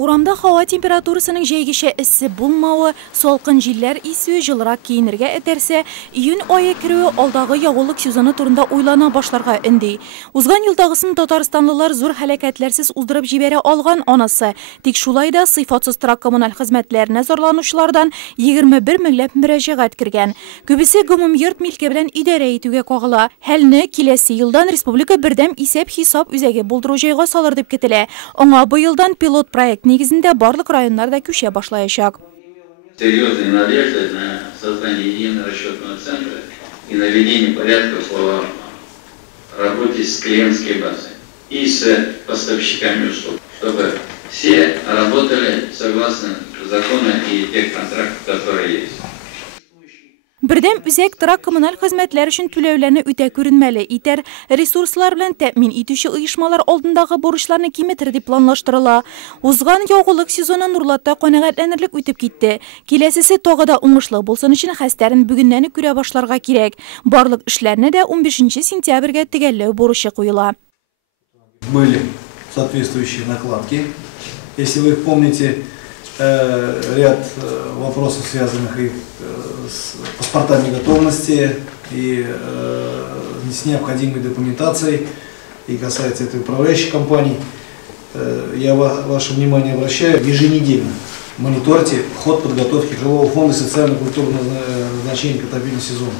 Урамда һава температурасының җәйгечә эссе булмавы, салкын җилләр исүе җылырак киенергә этәрсә, июнь ае керүе алдагы ягулык сезоны турында уйлана башларга өнди. Узган елдагысын татарстанлылар зур һәлакәтләрсез уздырып җибәрә алган анасы. Тик шулай да сыйфатсыз торак коммуналь хезмәтләренә зарланучылардан 21 меңләп мөрәҗәгать кергән. Күбесе гомумйорт милке белән идарә итүгә кагыла. Хәлне киләсе елдан республика бердәм исәп-хисап үзәге булдыру җайга салыр дип көтелә. Аңа бу елдан пилот проект негізінде барлық районларда күшә башлаячак. Серьезная надежда на создание единого расчетного центра и наведение порядка по работе с клиентской базой и с поставщиками услуг, чтобы все работали согласно закону и тех контрактов, которые есть. Бердәм үзәк торак коммуналь хезмәтләр өчен түләүләрне үтә күренмәле итәр, ресурслар белән тәэмин итүче оешмалар алдындагы бурычларны киметер дип планлаштырыла. Узган ягулык сезоны Нурлатта канәгатьләнерлек үтеп китте. Киләсесе тагы да уңышлы булсын өчен хәстәрен бүгеннән күрә башларга кирәк. Барлык эшләрне дә 15 сентябрьгә төгәлләү бурычы куела. Были соответствующие накладки. Если вы помните, ряд вопросов, связанных и с паспортами готовности, и с необходимой документацией, и касается этой управляющей компании. Я ваше внимание обращаю, еженедельно мониторьте ход подготовки жилого фонда и социально-культурного значения к отопительному сезону.